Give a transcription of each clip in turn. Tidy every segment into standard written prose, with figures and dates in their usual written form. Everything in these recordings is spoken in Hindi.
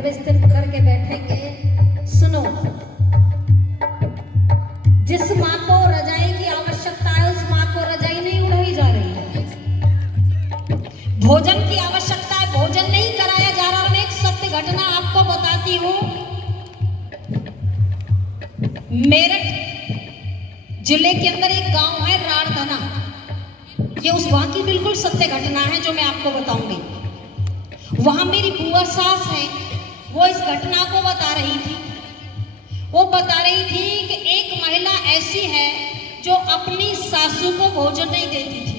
व्यवस्थित करके बैठेंगे। सुनो, जिस माँ को रजाई की आवश्यकता है उस माँ को रजाई नहीं उड़ाई जा रही है। भोजन की आवश्यकता है, भोजन नहीं कराया जा रहा। मैं एक सत्य घटना आपको बताती हूँ। मेरठ जिले के अंदर एक गांव है राड़धना, ये उस वहां की बिल्कुल सत्य घटना है जो मैं आपको बताऊंगी। वहां मेरी बुआ सास है, वो इस घटना को बता रही थी। वो बता रही थी कि एक महिला ऐसी है जो अपनी सासू को भोजन नहीं देती थी,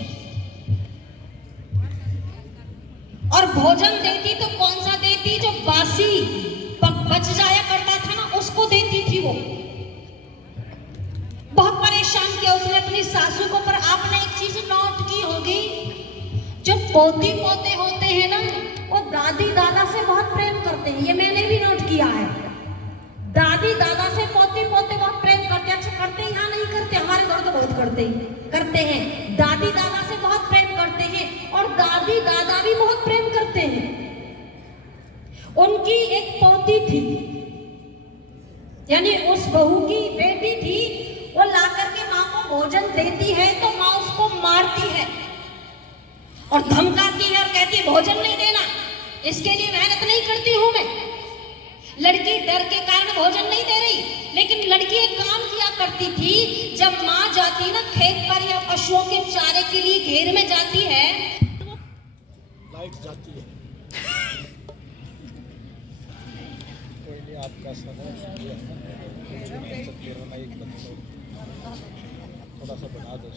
और भोजन देती तो कौन सा देती, जो बासी बच जाया करता था ना उसको देती थी। वो बहुत परेशान किया उसने अपनी सासू को। पर आपने एक चीज नोट की होगी, जो पोती पोते होते हैं ना वो दादी दादा से बहुत प्रेम करते हैं। ये मैंने भी नोट किया है। दादी दादा से पोती पोते बहुत प्रेम करते हैं। अच्छा करते हैं, यहाँ नहीं करते, हमारे घर तो बहुत करते हैं। दादी दादा से बहुत प्रेम करते हैं और दादी दादा भी बहुत प्रेम करते हैं। उनकी एक पोती थी, यानी उस बहू की बेटी थी। वो ला करके माँ को भोजन देती है तो माँ उसको मारती है और धमकाती है और कहती है भोजन नहीं देना, इसके लिए मेहनत नहीं करती हूं मैं। लड़की डर के कारण भोजन नहीं दे रही, लेकिन लड़की एक काम किया करती थी। जब माँ जाती ना खेत पर या पशुओं के चारे के लिए घेर में जाती है तो वो लाइट जाती है। आपका समय थोड़ा सा बढ़ा दो।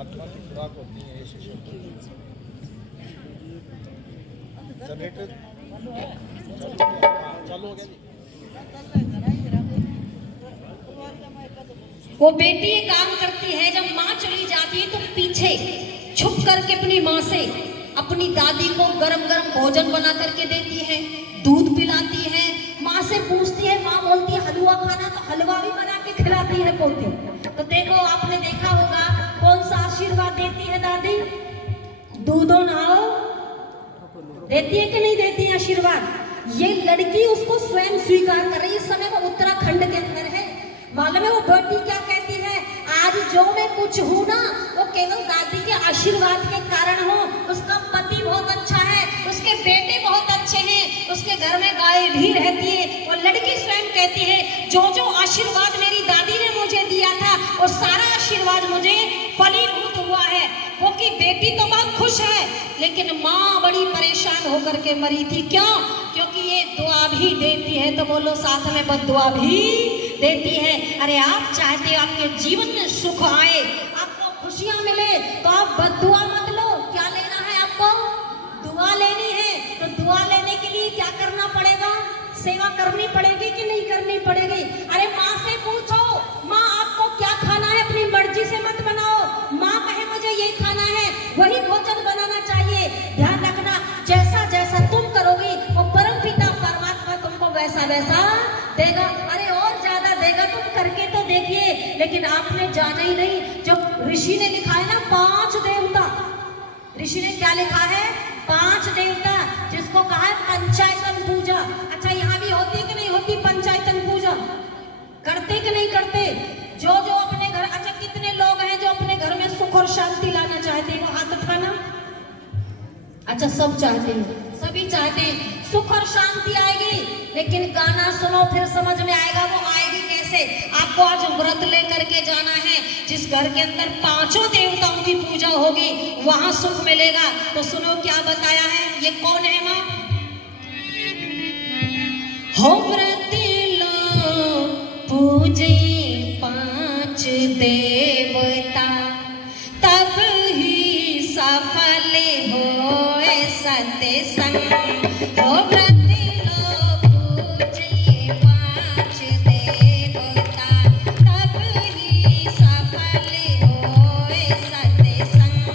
आत्मा की खुराक होती है ये शिशु। जनरेटर चालू हो गया जी। वो बेटी ये काम करती है, जब माँ चली जाती है तो पीछे छुप करके अपनी माँ से अपनी दादी को गरम गरम भोजन बना करके देती है, दूध पिलाती है। माँ से पूछती है, माँ बोलती है हलवा खाना, तो हलवा भी बना के खिलाती है पोती। तो देखो आपने देखा होगा कौन सा आशीर्वाद देती है दादी, दूधो नहाओ देती है कि नहीं देती है आशीर्वाद। ये लड़की उसको स्वयं स्वीकार कर रही है। इस समय वो उत्तराखंड के अंदर है। मालूम है वो बेटी क्या कहती है, आज जो मैं कुछ हूँ ना वो केवल दादी के आशीर्वाद के कारण हूँ। उसका पति बहुत अच्छा है, उसके बेटे बहुत अच्छे हैं, उसके घर में गाय भी रहती है। वो लड़की स्वयं कहती है जो जो आशीर्वाद मेरी दादी ने मुझे दिया था वो सारा आशीर्वाद मुझे फलीभूत हुआ है। वो की बेटी तो बहुत खुश है, लेकिन माँ बड़ी परेशान होकर के मरी थी। क्यों? क्योंकि ये दुआ भी देती है, तो बोलो साथ में बद्दुआ भी देती है। अरे आप चाहते हो आपके जीवन में सुख आए, आपको खुशियां मिले, तो आप बद्दुआ मत लो। क्या लेना है आपको? दुआ लेनी है। तो दुआ लेने के लिए क्या करना पड़ेगा? सेवा करनी पड़ेगी कि नहीं करनी पड़ेगी? अरे माँ से पूछो, माँ आपको क्या खाना है, अपनी मर्जी से मत बनाओ। माँ कहे मुझे ये खाना है, वही भोजन बनाना चाहिए। ध्यान रखना, जैसा जैसा तुम करोगी वो परम पिता परमात्मा तुमको वैसा वैसा देगा। अरे और ज्यादा देगा, तुम करके तो देखिए। लेकिन आपने जाना ही नहीं, जो ऋषि ने लिखा है ना 5 देवता, ऋषि ने क्या लिखा है? 5 देवता, जिसको कहा है पंचायतन पूजा। अच्छा यहाँ भी होती है कि नहीं होती पंचायतन पूजा? करते कि नहीं करते? जो जो अपने घर, अच्छा कितने लोग हैं जो अपने घर में सुख और शांति लाना चाहते हैं? वो हाथ उठाना। अच्छा सब चाहते हैं, सभी चाहते हैं सुख और शांति आएगी। लेकिन गाना सुनो फिर समझ में आएगा वो आएगी कैसे। आपको आज व्रत लेकर के जाना है, जिस घर के अंदर 5 देवताओं की पूजा होगी वहां सुख मिलेगा। तो सुनो क्या बताया है। ये कौन है माँ? हो व्रत लो पूजे 5 देवता, तब ही सफल होए सत्संग। हो व्रत लो पूजे 5 देवता, तब ही सफल होए सत्संग।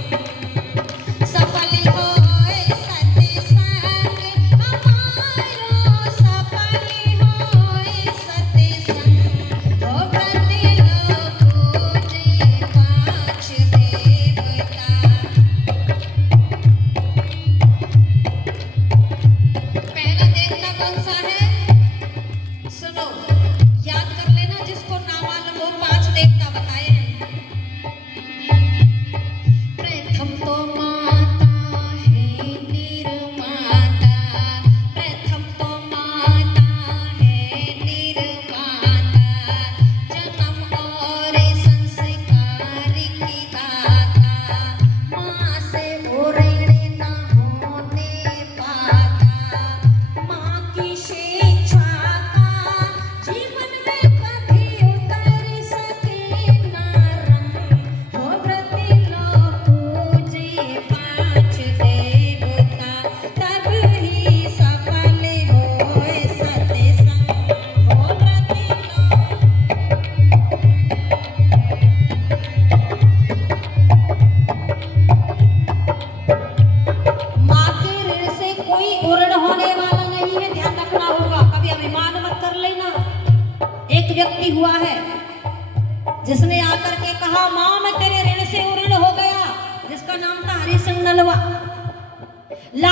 सफल होए सत्संग हमारो, सफल होए सत्संग। हो व्रत लो पूजे 5 देवता।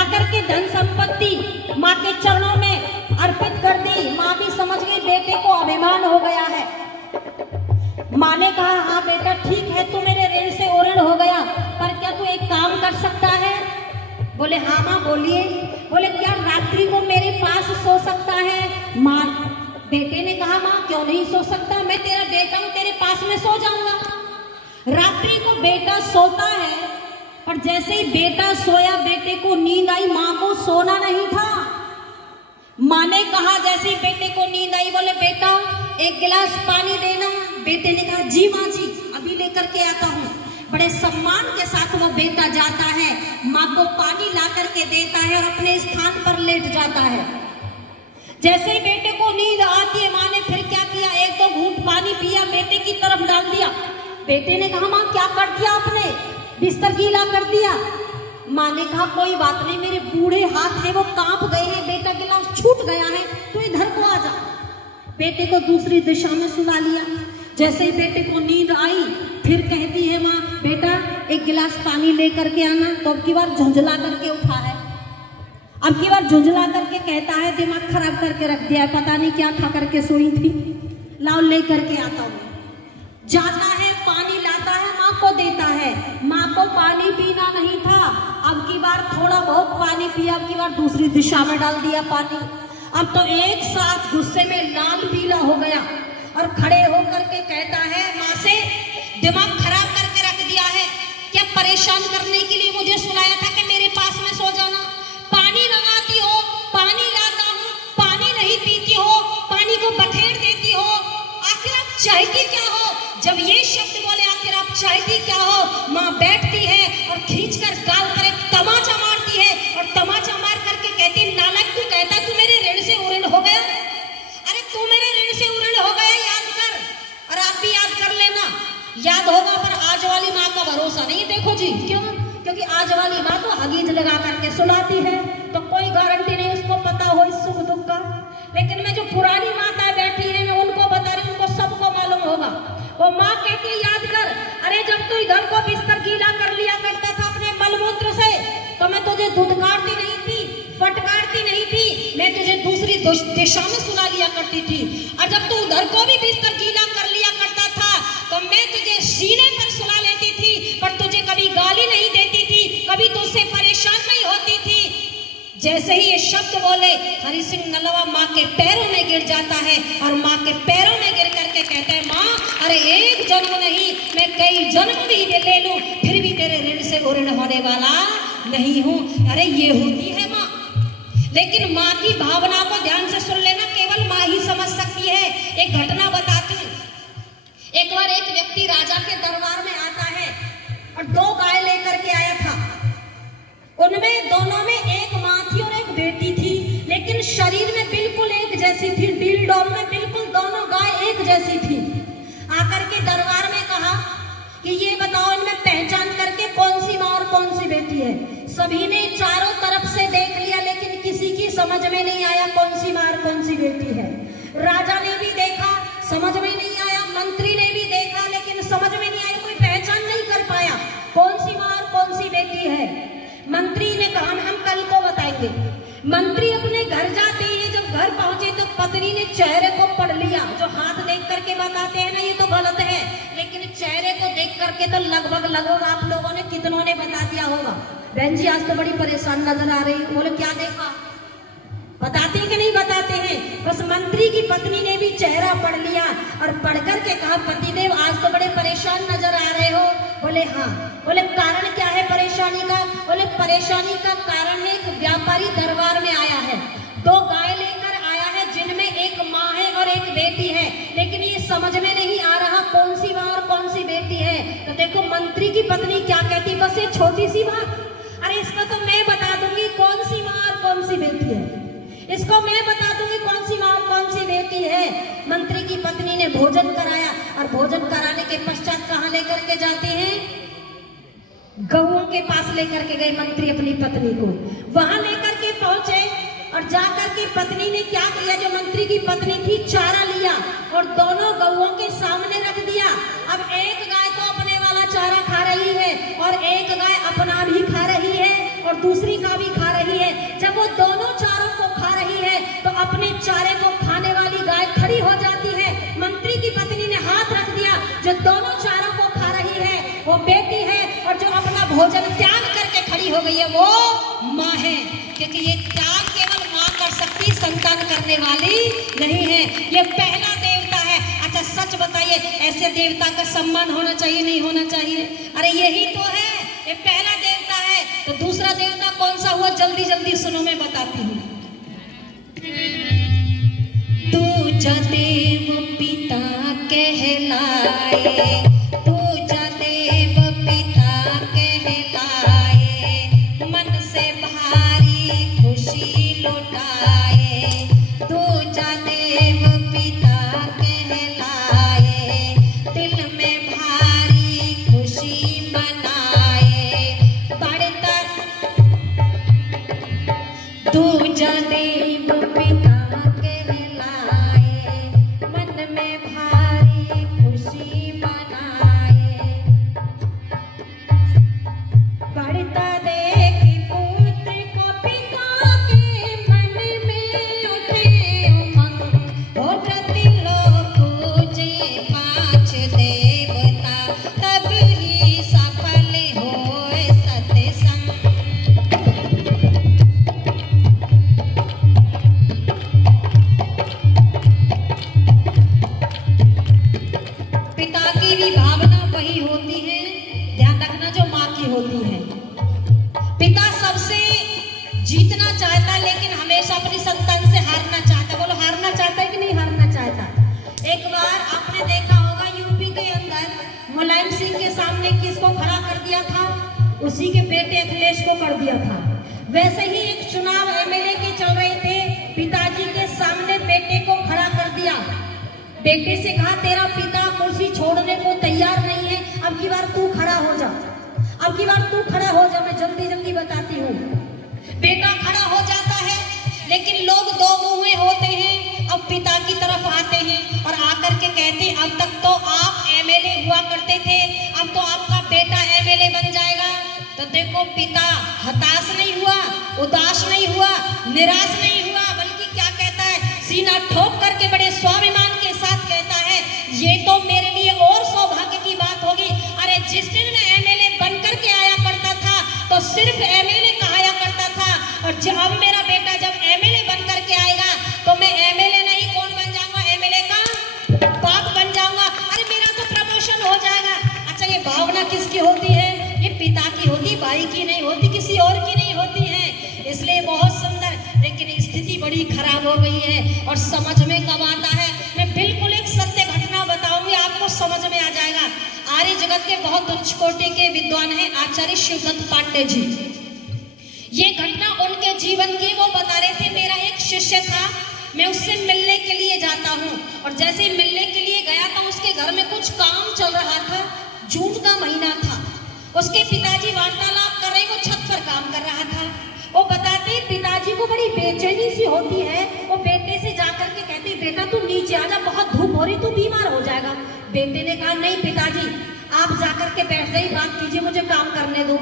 जाकर के धन संपत्ति माँ के चरणों में अर्पित कर दी। माँ भी समझ गई बेटे को अभिमान हो गया है। माँ ने कहा, हाँ बेटा ठीक है, तू मेरे ऋण से ओरण हो गया, पर क्या तू एक काम कर सकता है? बोले हाँ माँ बोलिए। बोले क्या रात्रि को मेरे पास सो सकता है? माँ बेटे ने कहा, माँ क्यों नहीं सो सकता, मैं तेरा बेटा हूँ, तेरे पास में सो जाऊंगा। रात्रि को बेटा सोता है, पर जैसे ही बेटा सोया बेटे को नींद आई, माँ को सोना नहीं था। माँ ने कहा जैसे ही बेटे को नींद आई, बोले बेटा एक गिलास पानी देना। बेटे ने कहा जी माँ जी, अभी लेकर के आता हूँ। बड़े सम्मान के साथ वो बेटा जाता है, माँ को पानी ला करके देता है और अपने स्थान पर लेट जाता है। जैसे ही बेटे को नींद आती है, माँ ने फिर क्या किया, एक दो घूंट पानी पिया, बेटे की तरफ डाल दिया। बेटे ने कहा, माँ क्या कर दिया आपने, बिस्तर गीला कर दिया। माँ ने कहा कोई बात नहीं, मेरे बूढ़े हाथ है वो कांप गए हैं, बेटा गिलास छूट गया है, तू इधर को आ जा। बेटे को दूसरी दिशा में सुला लिया। जैसे ही बेटे को नींद आई, फिर कहती है माँ बेटा एक गिलास पानी लेकर के आना। तो अब की बार झुंझला करके उठा है, अब की बार झुंझला करके कहता है दिमाग खराब करके रख दिया, पता नहीं क्या खा करके सोई थी, लाओ लेकर के आता हूँ। जाता है, पानी लाता है, माँ को देता है। माँ को पानी पीना नहीं था, अब की बार थोड़ा बहुत पानी पिया, अब की बार दूसरी दिशा में डाल दिया पानी। अब तो एक साथ गुस्से में लाल पीला हो गया और खड़े होकर के कहता है माँ से, दिमाग खराब करके रख दिया है, क्या परेशान करने के लिए मुझे सुलाया था कि मेरे पास में सो जाना? पानी लगाती हो, पानी लाता हूँ, पानी नहीं पीती हो, पानी को बखेर देती हो, आखिर आप चाहती क्या हो? जब ये शब्द बोले आखिर आप चाहती क्या हो, माँ बैठती है और खींचकर गाल पर एक तमाचा मारती है और तमाचा मार करके कहती, नालायक तू कहता तू मेरे ऋण से उऋण हो गया। अरे तू मेरे ऋण से उऋण हो गया, याद कर। और आप भी याद कर लेना, याद होगा, पर आज वाली माँ का भरोसा नहीं। देखो जी क्यों? क्योंकि आज वाली माँ तो हगीज लगा करके सुलाती है, तो कोई गारंटी नहीं उसको पता हो इस सुख दुख का। लेकिन मैं जो पुरानी माताएं बैठी है, मैं उनको बता रही हूँ, उनको सबको मालूम होगा। वो माँ कहती है याद कर, अरे जब तू इधर को बिस्तर गीला कर लिया करता था अपने मलमूत्र से, तो मैं तुझे धुतकारती नहीं थी, फटकारती नहीं थी, मैं तुझे दूसरी दिशा में सुला लिया करती थी। और जब तू उधर को भी बिस्तर गीला कर लिया करता था, तो मैं तुझे सीने पर सुला लेती थी, पर तुझे कभी गाली नहीं देती थी, कभी तुझसे परेशान नहीं होती थी। जैसे ही ये शब्द बोले, हरि सिंह नलवा माँ के पैरों में गिर जाता है और माँ के पैरों में गिर करके कहता है, माँ अरे एक जन्म नहीं, मैं कई जन्म भी ले लूं, फिर भी तेरे ऋण से उऋण होने वाला नहीं हूं। अरे ये होती है माँ। लेकिन माँ की भावना को ध्यान से सुन लेना, केवल माँ ही समझ सकती है। एक घटना बताती हूँ। एक बार एक व्यक्ति राजा के दरबार में आता है और दो गाय लेकर के आया था। उनमें दोनों में एक माँ थी और एक बेटी थी, लेकिन शरीर में बिल्कुल एक जैसी थी, डील डॉल में बिल्कुल दोनों गाय एक जैसी थी। आकर के दरबार में कहा कि ये बताओ इनमें पहचान करके कौन सी माँ और कौन सी बेटी है। सभी ने चारों तरफ से देख लिया, लेकिन किसी की समझ में नहीं आया कौन सी माँ और कौन सी बेटी है। राजा ने भी देखा, समझ में नहीं आया, मंत्री ने भी देखा, लेकिन समझ में नहीं आया, कोई पहचान नहीं कर पाया कौन सी माँ और कौन सी बेटी है। मंत्री ने कहा हम कल को बताएंगे। मंत्री अपने घर जाते हैं, जब घर पहुंचे तो पत्नी ने चेहरे को पढ़ लिया। जो हाथ देख करके बताते हैं ना, ये तो गलत है, लेकिन चेहरे को देख करके तो लगभग आप लोगों ने कितनों ने बता दिया होगा, बहन जी आज तो बड़ी परेशान नजर आ रही। बोले क्या देखा, बताते हैं कि नहीं बताते हैं? बस मंत्री की पत्नी ने भी चेहरा पढ़ लिया और पढ़ करके कहा, पतिदेव आज तो बड़े परेशान नजर आ रहे हो। बोले हाँ। बोले कारण क्या है परेशानी का? बोले परेशानी का कारण है, एक व्यापारी दरबार में आया है, दो गाय लेकर आया है, जिनमें एक माँ है और एक बेटी है, लेकिन ये समझ में नहीं आ रहा कौन सी माँ और कौन सी बेटी है। तो देखो मंत्री की पत्नी क्या कहती, बस ये छोटी सी बात, अरे इसको तो मैं बता दूंगी कौन सी माँ और कौन सी बेटी है, इसको मैं बता दूंगी कौन सी माँ और कौन सी बेटी है। मंत्री की पत्नी ने भोजन कराया और भोजन कराने के पश्चात कहाँ लेकर के जाते हैं? गऊओं के पास लेकर के गए मंत्री अपनी पत्नी को। वहां लेकर के पहुंचे और जाकर के पत्नी ने क्या किया, जो मंत्री की पत्नी थी चारा लिया और दोनों गऊओं के सामने रख दिया। अब एक गाय तो अपने वाला चारा खा रही है और एक गाय अपना भी खा रही है और दूसरी का भी खा रही वो बेटी है, और जो अपना भोजन त्याग करके खड़ी हो गई है वो माँ है। क्योंकि ये त्याग केवल माँ कर सकती, संतान करने वाली नहीं है। ये पहला देवता है। अच्छा सच बताइए, ऐसे देवता का सम्मान होना चाहिए नहीं होना चाहिए? अरे यही तो है, ये पहला देवता है। तो दूसरा देवता कौन सा हुआ, जल्दी जल्दी सुनो, मैं बताती हूँ। दूजा देव पिता कहलाए, दूजा देव पिता कहलाए, मन से भारी खुशी लुटाए। दूजा देव पिता कहलाए, दिल में भारी खुशी मनाए। बढ़ता दूजा देव पिता उसी के बेटे अखिलेश को कर दिया था। वैसे ही एक चुनाव एमएलए के चल रहे थे, पिताजी के सामने बेटे को खड़ा कर दिया। बेटे से कहा तेरा पिता कुर्सी छोड़ने को तैयार नहीं है, अब की बार तू खड़ा हो जा, अब की बार तू खड़ा हो जा, मैं जल्दी जल्दी बताती हूँ। बेटा खड़ा हो जाता है, लेकिन लोग दो मुंहे होते हैं। अब पिता की तरफ आते हैं और आकर के कहते हैं अब तक तो आप एमएलए हुआ करते थे, अब तो आपका बेटा एमएलए बन जाएगा। तो देखो पिता हताश नहीं हुआ, उदास नहीं हुआ, निराश नहीं हुआ, बल्कि क्या कहता है, सीना ठोक करके बड़े स्वाभिमान के साथ कहता है ये तो मेरे लिए और सौभाग्य की बात होगी। अरे जिस दिन मैं एमएलए बनकर के आया करता था तो सिर्फ एमएलए कहाया करता था, और अब मेरा बेटा जब एमएलए बन करके आएगा तो मैं एमएलए नहीं कौन बन जाऊंगा, एमएलए का बाप बन जाऊंगा। अरे मेरा तो प्रमोशन हो जाएगा। अच्छा ये भावना किसकी होती है? ये पिता की होती, भाई की नहीं होती, किसी और की नहीं होती है। इसलिए बहुत सुंदर, लेकिन स्थिति बड़ी खराब हो गई है और समझ में कब आता है। मैं बिल्कुल एक सत्य घटना बताऊंगी, आपको समझ में आ जाएगा। आर्य जगत के बहुत उच्च कोटि के विद्वान हैं आचार्य शिवदत्त पांडे जी। ये घटना उनके जीवन की वो बता रहे थे। मेरा एक शिष्य था, मैं उससे मिलने के लिए जाता हूँ, और जैसे मिलने के लिए गया था उसके घर में कुछ काम चल रहा था। जून का महीना था, उसके पिताजी वार्तालाप कर रहे, वो छत पर काम कर रहा था। वो बताते पिताजी को बड़ी बेचैनी सी होती है। वो बेटे से जाकर के कहते बेटा तू नीचे आ जा, बहुत धूप हो रही, तू बीमार हो जाएगा। बेटे ने कहा नहीं पिताजी आप जाकर के बैठ जाइए, बात कीजिए, मुझे काम करने दो।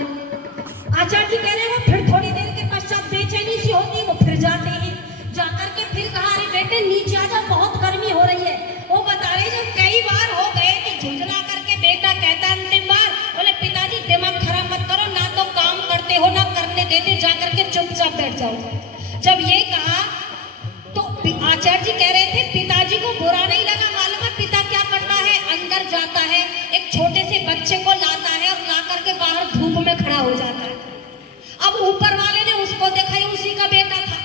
आचार्य जी कह रहे वो फिर थोड़ी देर के पश्चात बेचैनी सी होती है, वो फिर जाते हैं। जाकर के फिर कहा अरे बेटे नीचे आ जा, बहुत गर्मी हो रही है। वो बता रहे जब कई बार हो गए तो झुंझला करके बेटा कहता अंतिम बार, बोले पिताजी दिमाग खराब मत करो, ना तो काम करते हो ना करने देते, जाकर के चुपचाप बैठ जाओ। जब ये कहा तो आचार्य जी कह रहे थे पिताजी को बुरा नहीं लगा। मालूम है पिता क्या करता है? अंदर जाता है, एक छोटे से बच्चे को लाता है और ला करके बाहर धूप में खड़ा हो जाता है। अब ऊपर वाले ने उसको देखा, ही उसी का बेटा था।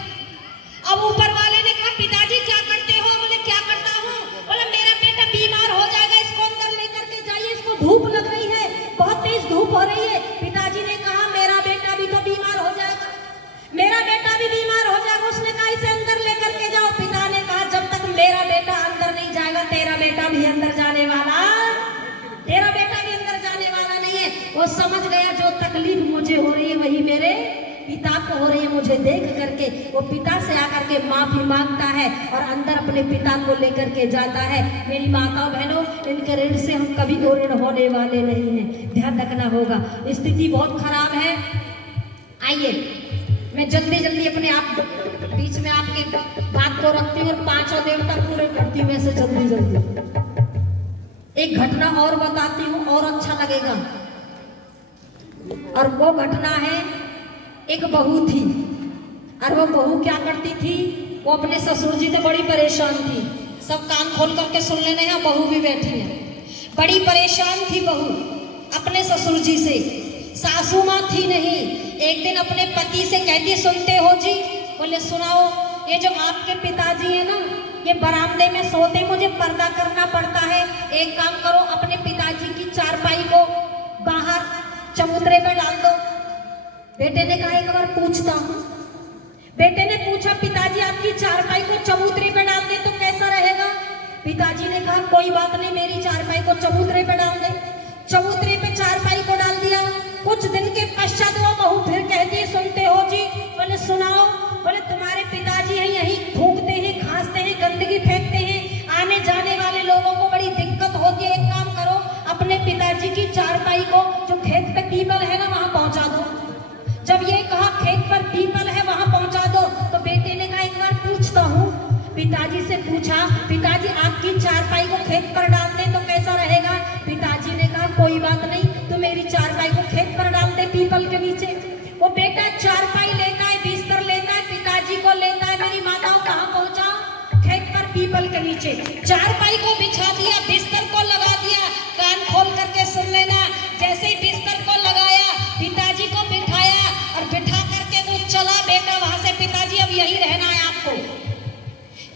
अब ऊपर वाले ने कहा पिताजी क्या करते हो? बोले क्या करता हूँ? बोले मेरा बेटा बीमार हो जाएगा, इसको अंदर लेकर के जाइए, इसको धूप लग रही है, बहुत तेज धूप हो रही है। पिताजी ने कहा मेरा बेटा भी तो बीमार हो जाएगा, मेरा बेटा भी बीमार हो जाएगा। उसने कहा इसे अंदर लेकर के जाओ। पिता ने कहा जब तक मेरा बेटा अंदर नहीं जाएगा तेरा बेटा भी अंदर जाने वाला, तेरा बेटा भी अंदर जाने वाला नहीं है। वो समझ गया जो तकलीफ मुझे हो रही है वही मेरे पिता को हो रही है। मुझे देख करके वो पिता से आकर के माफी मांगता है और अंदर अपने पिता को लेकर के जाता है। मेरी माताओं बहनों, इनके ऋण से हम कभी ऋण होने वाले नहीं हैं, ध्यान रखना होगा। स्थिति बहुत खराब है। आइए मैं जल्दी जल्दी अपने आप बीच में आपकी बात को रखती हूँ और पांचों देवता पूरे करती हूँ ऐसे जल्दी जल्दी। एक घटना और बताती हूँ और अच्छा लगेगा। और वो घटना है, एक बहू थी और वो बहू क्या करती थी, वो अपने ससुर जी से बड़ी परेशान थी। सब कान खोल करके सुन लेने हैं, बहू भी बैठी है। बड़ी परेशान थी बहू अपने ससुर जी से। सासू माँ थी नहीं। एक दिन अपने पति से कहती, सुनते हो जी? बोले सुनाओ। ये जो आपके पिताजी है ना, ये बरामदे में सोते, मुझे पर्दा करना पड़ता है। एक काम करो, अपने पिताजी की चारपाई को बाहर चबूतरे पे डाल दो। बेटे ने कहा एक बार पूछता हूँ। बेटे ने पूछा, पिताजी आपकी चारपाई को चबूतरे पे डाल दे तो कैसा रहेगा? पिताजी ने कहा कोई बात नहीं, मेरी चारपाई को चबूतरे पे डाल दे। चबूतरे पे चारपाई को डाल दिया। कुछ दिन के पश्चात वो बहू फिर कहती है, सुनते हो जी? बोले सुनाओ। बोले तुम्हारे पिताजी हैं, यही थूकते हैं, खांसते हैं, गंदगी फेंकते हैं, आने जाने वाले लोगों को बड़ी दिक्कत होती है। एक काम करो, अपने पिताजी की चारपाई को जो खेत पे पीपल है ना, वहां पहुंचा दो। जब ये कहा खेत पर पीपल है वहां पहुंचा दो, तो बेटे ने कहा एक बार पूछता हूँ। पिताजी से पूछा, पिताजी आपकी चारपाई को खेत पर डाल दे तो कैसा रहेगा? पिताजी ने कहा कोई बात नहीं, तो मेरी चारपाई को खेत पर डाल दे पीपल के नीचे। वो बेटा चारपाई लेता है, बिस्तर लेता है, पिताजी को लेता है। मेरी माताओं कहाँ पहुंचा? खेत पर पीपल के नीचे। चारपाई को बिछा दिया, बिस्तर को लगा दिया। कान खोल करके सुन लेना, जैसे ही बिस्तर को लगाया, पिताजी को बिठाया और बिठा करके वो चला बेटा वहां से। पिताजी अब यही रहना है आपको।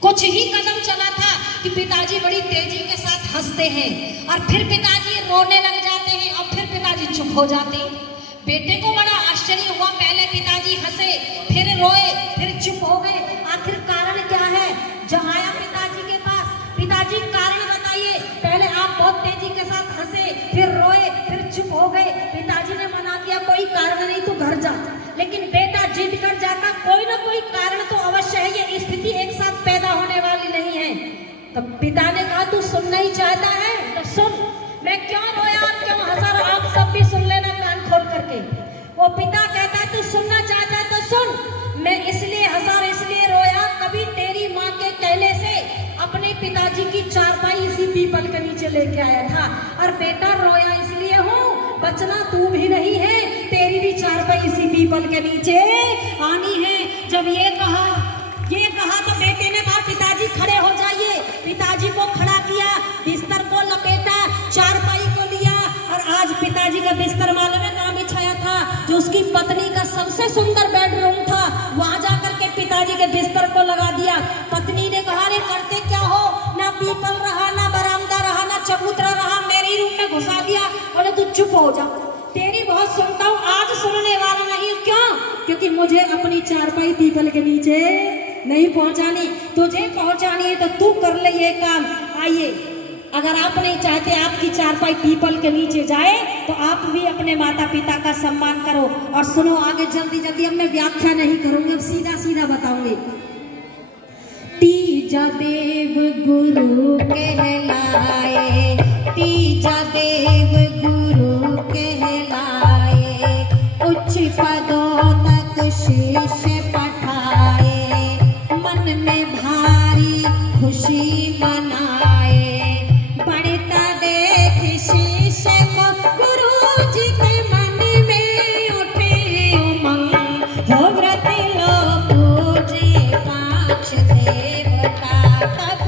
कुछ ही कदम चला था कि पिताजी बड़ी तेजी के साथ हंसते हैं और फिर पिताजी रोने लग जाते हैं और फिर पिताजी चुप हो जाते हैं। बेटे को बड़ा आश्चर्य हुआ, पहले पिताजी हंसे, फिर रोए, फिर चुप हो गए। आखिर कारण क्या है? जब आया पिताजी के पास, पिताजी कारण बताइए। पहले आप बहुत तेजी के साथ हंसे, फिर रोए, फिर चुप हो गए। पिताजी ने मना किया, कोई कारण नहीं, तू घर जा। लेकिन बेटा जिद कर जाता, कोई ना कोई कारण तो अवश्य है, ये स्थिति एक साथ पैदा होने वाली नहीं है। तब पिता ने कहा तू सुनना ही चाहता है तो सुन, मैं क्यों रोया और क्यों हंसा, आप सब भी सुन लेना कान खोल करके। वो पिता कहता है तू सुनना चाहता है तो सुन, मैं इसलिए हंसा और इसलिए रोया, कभी तेरी माँ के कहने से अपने पिताजी की चारपाई इसी पीपल के नीचे लेके आया था। और बेटा रोया इसलिए हूँ, बचना तू भी नहीं है, तेरी भी चारपाई इसी पीपल के नीचे आनी है। जब ये कहा तो बेटे ने कहा पिताजी खड़े हो जाइए। पिताजी को खड़ा किया, बिस्तर को लपेटा, चारपाई को लिया और आज पिताजी का बिस्तर मालूम है कहाँ बिछाया था? जो उसकी पत्नी का सबसे सुंदर बेडरूम था, वहां जाकर के पिताजी के बिस्तर को लगा दिया। पत्नी ने कहा रे करते क्या हो? ना पीपल रहा, ना बरामदा रहा, ना चबूतरा रहा, मेरे रूम में घुसा दिया। बोले तू चुप हो जा, तेरी बहुत सुनता हूँ, आज सुनने वाला नहीं। क्यों? क्योंकि मुझे अपनी चारपाई पीपल के नीचे नहीं पहुंचानी, तुझे पहुंचानी है तो तू कर ले ये काम। आइए, अगर आप नहीं चाहते आपकी चारपाई पीपल के नीचे जाए तो आप भी अपने माता पिता का सम्मान करो। और सुनो आगे जल्दी जल्दी, अब मैं व्याख्या नहीं करूंगी, अब सीधा सीधा बताऊंगी। तीजा देव गुरु कहलाए, तीजा देव गुरु कहलाए, उच्च पदों तक शिष्य पठाए, मन में भारी खुशी मनाए, बढ़ता देख शिष्य को गुरु जी के मन में उठे उमंग, हो व्रत लो पूजे पाँच देवता। तब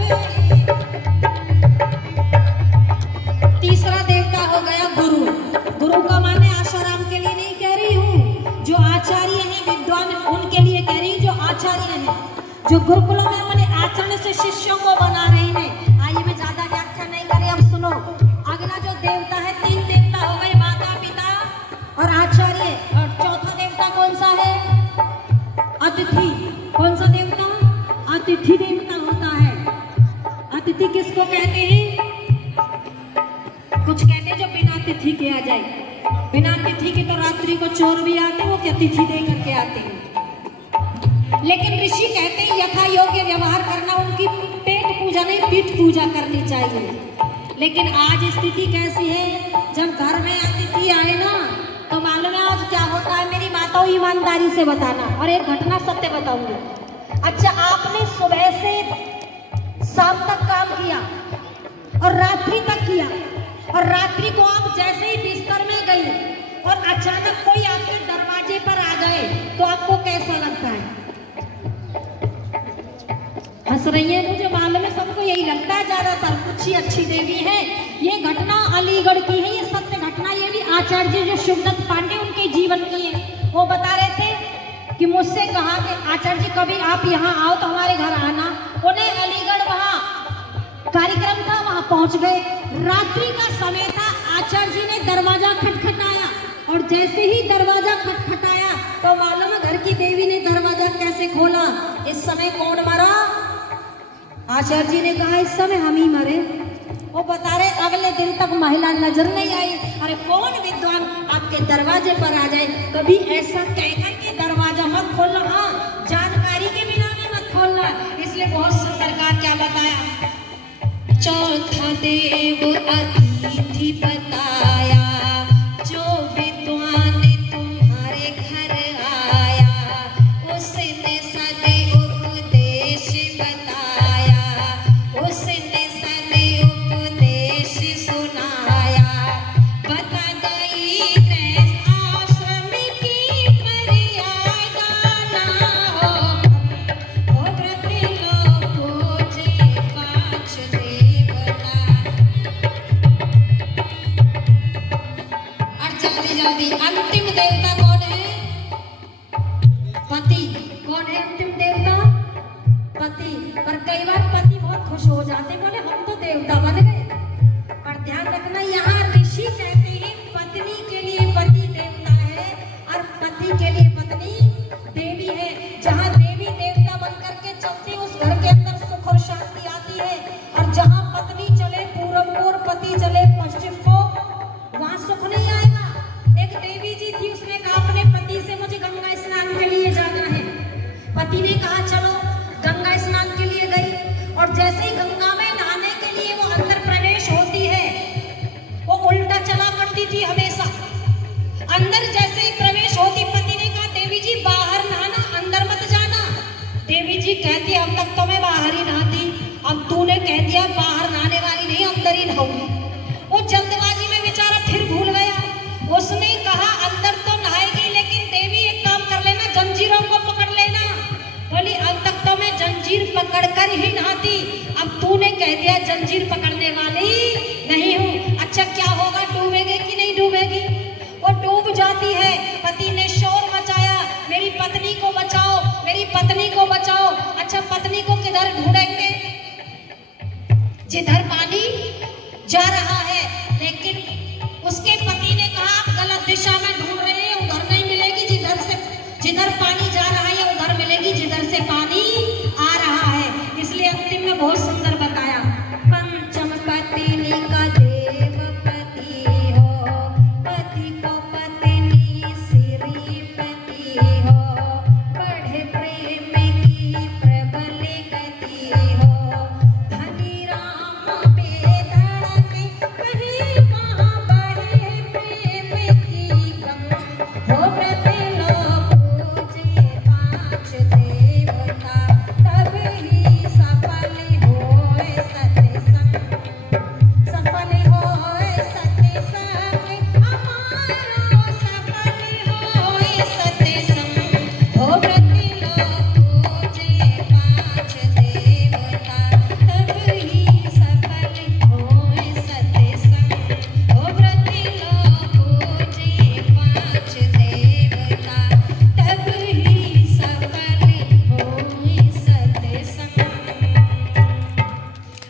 तीसरा देवता हो गया गुरु। गुरु का माने आशाराम के लिए नहीं कह रही हूँ, जो आचार्य हैं विद्वान उनके लिए कह रही हूँ, जो आचार्य हैं, जो गुरुकुलों में अपने आचरण से शिष्यों को बना रहे हैं। आइए मैं ज्यादा व्याख्या नहीं करें, अब सुनो। अगला जो देवता है, तीन देवता हो गए, माता पिता और आचार्य। और चौथा देवता कौन सा है? अतिथि। कौन सा देवता? अतिथि देवता होता है। अतिथि किसको कहते हैं? कुछ कहते हैं जो बिना तिथि के आ जाए। बिना तिथि के तो रात्रि को चोर भी आते हैं, वो क्या तिथि दे करके आते हैं। लेकिन ऋषि कहते हैं यथा योग्य व्यवहार करना, उनकी पेट पूजा नहीं पीठ पूजा करनी चाहिए। लेकिन आज स्थिति कैसी है? जब घर में अतिथि आए ना तो मालूम है आज क्या होता है? मेरी माताओं ईमानदारी से बताना, और एक घटना सत्य बताऊंगी। अच्छा, आपने सुबह से शाम तक काम किया और रात्रि तक किया, और रात्रि को आप जैसे ही बिस्तर में गई और अचानक अचानक कोई आपके दरवाजे पर आ जाए तो आपको कैसा लगता है? हंस रही है, मुझे मालूम है सबको यही लगता है, ज्यादातर कुछ ही अच्छी देवी है। ये घटना अलीगढ़ की है, ये सत्य घटना, ये भी आचार्य जी जो शिवदत्त पांडे उनके जीवन की है। वो बता रहे थे कि मुझसे कहा कि आचार्य जी कभी आप यहाँ आओ तो हमारे घर आना। उन्हें अलीगढ़ वहाँ कार्यक्रम था, वहाँ पहुँच गए। रात्रि का समय था, आचार्य जी ने दरवाजा खटखटाया और जैसे ही दरवाजा खटखटाया तो मालूम है घर की देवी ने दरवाजा कैसे खोला? इस समय कौन मरा? आचार्य जी ने कहा इस समय हम ही मरे। वो बता रहे अगले दिन तक महिला नजर नहीं आई। अरे कौन विद्वान आपके दरवाजे पर आ जाए, कभी ऐसा कहकर के दरवाजा मत खोलना, हाँ जानकारी के बिना भी मत खोलना। इसलिए बहुत सुंदर का क्या बताया, चौथा देव अतिथि बताया, जो विद्वान तुम्हारे घर आया, उसने सदे उपदेश बताया, उसने सदे उपदेश सुनाया, बता गई गृहस्थ आश्रम की मर्यादा ना हो व्रत लोगों जे पाँच देवता। जल्दी अंतिम देवता कौन है? पति। कौन है अंतिम देवता? पति। पर कई बार पति बहुत खुश हो जाते, बोले हम तो देवता बन गए। पर ध्यान रखना, यहाँ ऋषि कहते हैं पत्नी के लिए पति देवता है और पति के लिए पत्नी देवी है। जहाँ देवी देवता बन करके चलती उस घर के अंदर सुख और शांति आती है, और जहाँ पत्नी चले पूरब को और पति चले पश्चिम को, वहाँ सुख नहीं आएगा। एक देवी जी थी, उसने कहा अपने पति से मुझे गंगा स्नान के लिए जाना है। पति ने कहा चलो, गंगा स्नान के लिए गई और जैसे ही गंगा में नहाने के लिए वो अंदर प्रवेश होती है, वो उल्टा चला करती थी हमेशा। अंदर जैसे ही प्रवेश होती, पति ने कहा देवी जी बाहर नहाना, अंदर मत जाना। देवी जी कहती अब तक तो मैं बाहर ही नहाती, अब तूने कह दिया बाहर नहाने वाली नहीं, अंदर ही नहाऊंगी। वो जल्दबाजी में बेचारा फिर भूल गया। उसने कहा अंदर तो नहाएगी, लेकिन देवी एक काम कर लेना, जंजीरों को पकड़ लेना। बोली अब तक तो मैं जंजीर पकड़ कर ही नहाती, अब तूने कह दिया जंजीर पकड़ने वाली नहीं हूँ। अच्छा क्या होगा, डूबेगी कि नहीं डूबेगी? वो डूब जाती है। पति ने शोर मचाया, मेरी पत्नी को बचाओ, मेरी पत्नी को बचाओ। अच्छा पत्नी को किधर ढूंढेंगे? जिधर पानी जा रहा है, लेकिन उसके पति ने कहा आप गलत दिशा में ढूंढ रहे हैं, उधर नहीं मिलेगी, जिधर पानी जा रहा है उधर मिलेगी, जिधर से पानी आ रहा है। इसलिए अंतिम में बहुत सुंदर बताया, पंचम पत्नी का देव पति हो, पति को पत्नी श्रीपति हो, बढ़े प्रेम की प्रबल गति हो, धनी राम बेधड़क कहीं वहाँ बढ़े प्रेम की गंगा हो, व्रत लोगों जे पाँच देवता, तब ही सफल होए सत्संग, सफल होए सत्संग, हमारो सफल होए सत्संग, हो व्रत लोगों जे पाँच देवता, तब ही सफल होए सत्संग, हो व्रत लोगों जे पाँच देवता, तब ही सफल होए सत्संग।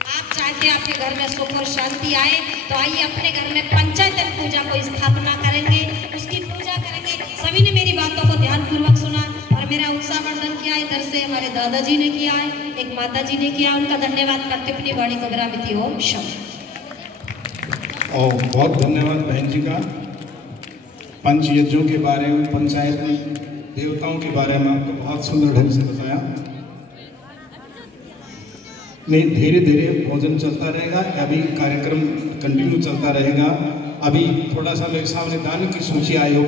आप चाहते हैं आपके घर में सुख और शांति आए, तो आइए अपने घर में पंचायतन पूजा को स्थापना करेंगे, उसकी पूजा करेंगे। सभी ने मेरी बातों को ध्यानपूर्वक सुना और मेरा उत्साहवर्धन किया। इधर से हमारे दादाजी ने किया है, एक माताजी ने किया, उनका धन्यवाद करते अपनी वाणी को विरामती हो शब्द। और बहुत धन्यवाद बहन जी का। पंच यज्ञों के बारे में, पंचायत देवताओं के बारे में आपको बहुत सुंदर ढंग से बताया। नहीं, धीरे धीरे भोजन चलता रहेगा, अभी कार्यक्रम कंटिन्यू चलता रहेगा। अभी थोड़ा सा मेरे सामने दान की सूची आई हो।